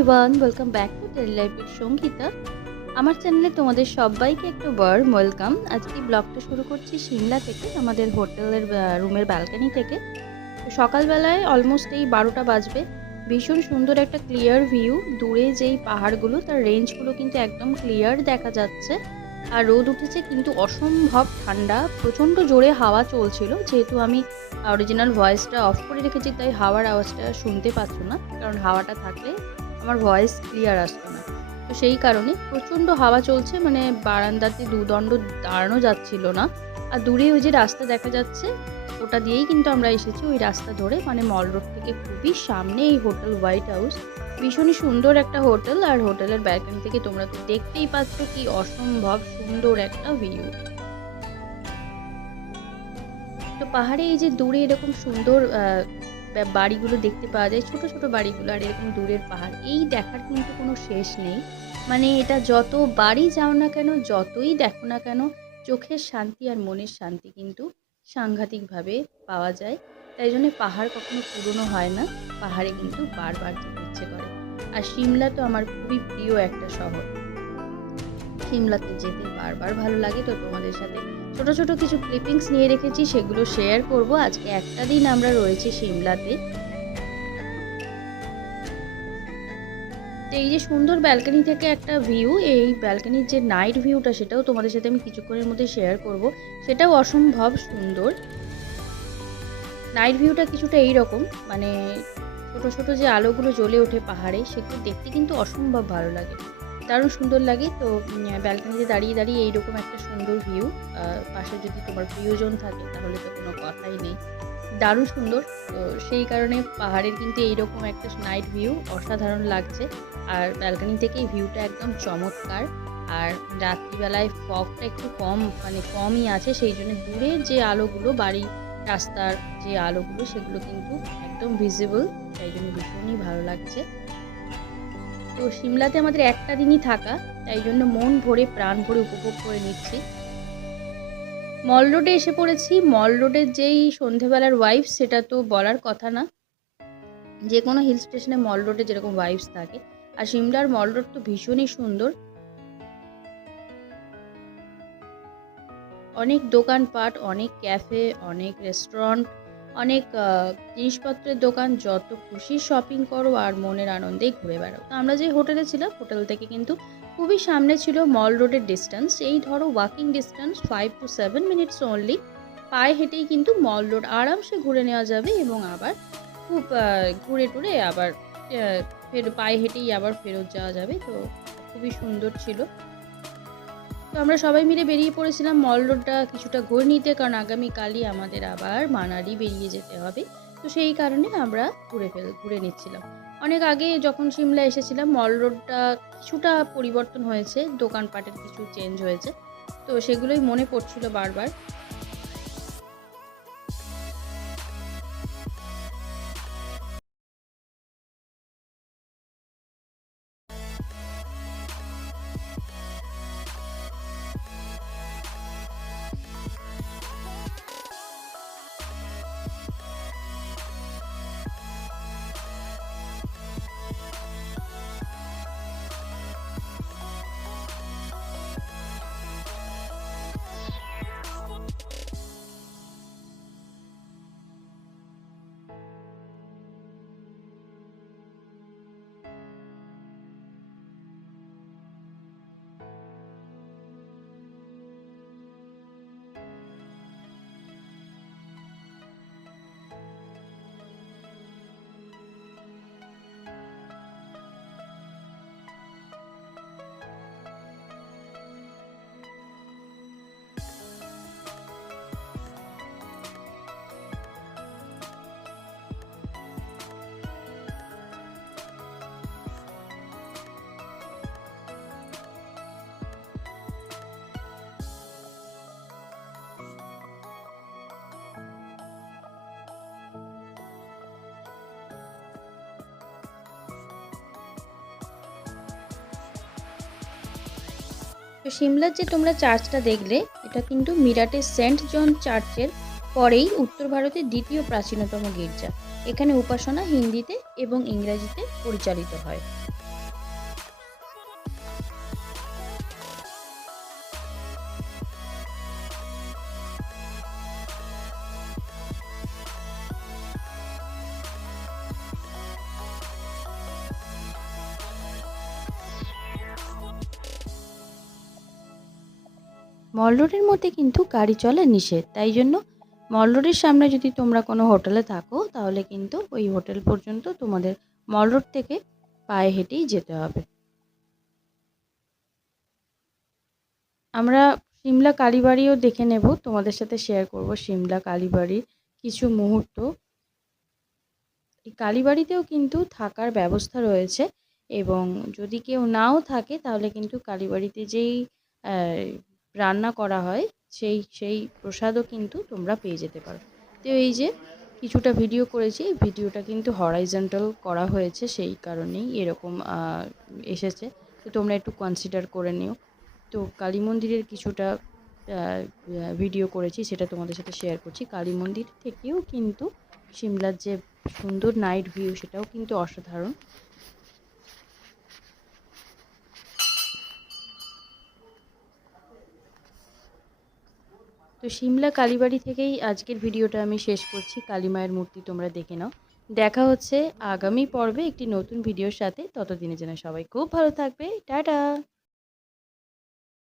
Everyone, welcome back to daily life with Sangeeta. আমার চ্যানেলে তোমাদের সবাইকে একটা ওয়ার্ম ওয়েলকাম। আজকে ব্লগটা শুরু করছি সিমলা থেকে, আমাদের হোটেলের রুমের ব্যালকনি থেকে। তো সকালবেলায় অলমোস্ট এই 12টা বাজবে। ভীষণ সুন্দর একটা ক্লিয়ার ভিউ, দূরে যেই পাহাড়গুলো তার রেঞ্জগুলো কিন্তু একদম ক্লিয়ার দেখা যাচ্ছে। আর রোদ উঠেছে কিন্তু অসম্ভব ঠান্ডা, প্রচণ্ড জোরে হাওয়া চলছিল। যেহেতু আমি অরিজিনাল ভয়েসটা অফ করে রেখেছি তাই হাওয়ার আওয়াজটা শুনতে পাচ্ছ না, কারণ হাওয়াটা থাকলে আমার ভয়েস ক্লিয়ার আসতো না। তো সেই কারণে প্রচণ্ড হাওয়া চলছে, মানে বারান্দাতে দুদণ্ড দাঁড়ানো যাচ্ছিল না। আর দূরে ওই যে রাস্তা দেখা যাচ্ছে, ওটা দিয়েই কিন্তু আমরা এসেছি, ওই রাস্তা ধরে, মানে মল রোড থেকে খুবই সামনে এই হোটেল হোয়াইট হাউস। ভীষণই সুন্দর একটা হোটেল, আর হোটেলের ব্যালকনি থেকে তোমরা তো দেখতেই পাচ্ছ কি অসম্ভব সুন্দর একটা ভিউ। তো পাহাড়ে এই যে দূরে এরকম সুন্দর বাড়িগুলো দেখতে পাওয়া যায়, ছোট ছোট বাড়িগুলো, আর এরকম দূরের পাহাড়, এই দেখার কিন্তু কোনো শেষ নেই। মানে এটা যত বাড়ি যাও না কেন, যতই দেখো না কেন, চোখের শান্তি আর মনের শান্তি কিন্তু সাংঘাতিকভাবে পাওয়া যায়। তাই জন্য পাহাড় কখনো পুরনো হয় না, পাহাড়ে কিন্তু বারবার যেতে ইচ্ছে করে। আর সিমলা তো আমার খুবই প্রিয় একটা শহর, সিমলাতে যেতে বারবার ভালো লাগে। তো তোমাদের সাথে ছোট ছোট কিছু ক্লিপিংস নিয়ে রেখেছি, সেগুলো শেয়ার করব। আজকে একটা দিন আমরা রয়েছি সিমলাতে। তো এই যে সুন্দর ব্যালকনি থেকে একটা ভিউ, এই ব্যালকনির যে নাইট ভিউটা সেটাও তোমাদের সাথে আমি কিছুক্ষণের মধ্যে শেয়ার করব। সেটাও অসম্ভব সুন্দর। নাইট ভিউটা কিছুটা এইরকম, মানে ছোট ছোট যে আলোগুলো জ্বলে ওঠে পাহাড়ে, সেগুলো দেখতে কিন্তু অসম্ভব ভালো লাগে, দারুণ সুন্দর লাগে। তো ব্যালকনিতে দাঁড়িয়ে দাঁড়িয়ে এইরকম একটা সুন্দর ভিউ, পাশে যদি তোমার প্রিয়জন থাকে তাহলে তো কোনো কথাই নেই, দারুণ সুন্দর। তো সেই কারণে পাহাড়ের কিন্তু এইরকম একটা নাইট ভিউ অসাধারণ লাগছে। আর ব্যালকনি থেকে এই ভিউটা একদম চমৎকার। আর রাত্রিবেলায় ফগটা একটু কম, মানে কমই আছে, সেই জন্য দূরের যে আলোগুলো, বাড়ি রাস্তার যে আলোগুলো, সেগুলো কিন্তু একদম ভিজিবল, তাই জন্য ভীষণই ভালো লাগছে। তো সিমলাতে আমাদের একটা দিনই থাকা, তাই জন্য মন ভরে প্রাণ ভরে উপভোগ করে নিচ্ছি। মল রোডে এসে পড়েছি। মল রোডের যেই সন্ধেবেলার ওয়াইবস, সেটা তো বলার কথা না। যে কোনো হিল স্টেশনে মল রোডে যেরকম ওয়াইবস থাকে, আর সিমলার মল রোড তো ভীষণই সুন্দর। অনেক দোকানপাট, অনেক ক্যাফে, অনেক রেস্টুরেন্ট, অনেক জিনিসপত্রের দোকান, যত খুশি শপিং করো আর মনের আনন্দে ঘুরে বেড়াও। তো আমরা যে হোটেলে ছিলাম, হোটেল থেকে কিন্তু খুবই সামনে ছিল মল রোডের ডিস্টেন্স, এই ধরো walking distance 5 to 7 minutes only. পায়ে হেঁটেই কিন্তু মল রোড আরামসে ঘুরে নেওয়া যাবে, এবং আবার খুব ঘুরে টুরে আবার পায়ে হেঁটেই আবার ফেরত যাওয়া যাবে। তো খুবই সুন্দর ছিল। তো আমরা সবাই মিলে বেরিয়ে পড়েছিলাম মল রোডটা কিছুটা ঘুরে নিতে, কারণ আগামীকালই আমাদের আবার মানালি বেরিয়ে যেতে হবে। তো সেই কারণে আমরা ঘুরে নিচ্ছিলাম। অনেক আগে যখন সিমলা এসেছিলাম, মল রোডটা কিছুটা পরিবর্তন হয়েছে, দোকানপাটের কিছু চেঞ্জ হয়েছে, তো সেগুলোই মনে পড়ছিল বারবার। তো সিমলার যে তোমরা চার্চটা দেখলে, এটা কিন্তু মিরাটের সেন্ট জন চার্চের পরেই উত্তর ভারতের দ্বিতীয় প্রাচীনতম গির্জা। এখানে উপাসনা হিন্দিতে এবং ইংরেজিতে পরিচালিত হয়। মল রোডের মধ্যে কিন্তু গাড়ি চলা নিষেধ, তাই জন্য মল রোডের সামনে যদি তোমরা কোনো হোটেলে থাকো তাহলে কিন্তু ওই হোটেল পর্যন্ত তোমাদের মল রোড থেকে পায়ে হেঁটেই যেতে হবে। আমরা সিমলা কালীবাড়িও দেখে নেব, তোমাদের সাথে শেয়ার করব সিমলা কালীবাড়ির কিছু মুহূর্ত। এই কালীবাড়িতেও কিন্তু থাকার ব্যবস্থা রয়েছে, এবং যদি কেউ নাও থাকে তাহলে কিন্তু কালীবাড়িতে যেই রান্না করা হয় সেই প্রসাদও কিন্তু তোমরা পেয়ে যেতে পারো। তো এই যে কিছুটা ভিডিও করেছি, এই ভিডিওটা কিন্তু হরাইজন্টাল করা হয়েছে, সেই কারণেই এরকম এসেছে। তো তোমরা একটু কনসিডার করে নিও। তো কালী মন্দিরের কিছুটা ভিডিও করেছি, সেটা তোমাদের সাথে শেয়ার করছি। কালী মন্দির থেকেও কিন্তু সিমলার যে সুন্দর নাইট ভিউ সেটাও কিন্তু অসাধারণ। তো সিমলা কালীবাড়ি থেকেই আজকের ভিডিওটা আমি শেষ করছি। কালী মায়ের মূর্তি তোমরা দেখে নাও। দেখা হচ্ছে আগামী পর্বে একটি নতুন ভিডিওর সাথে। ততদিনে যেন সবাই খুব ভালো থাকবে। টাটা।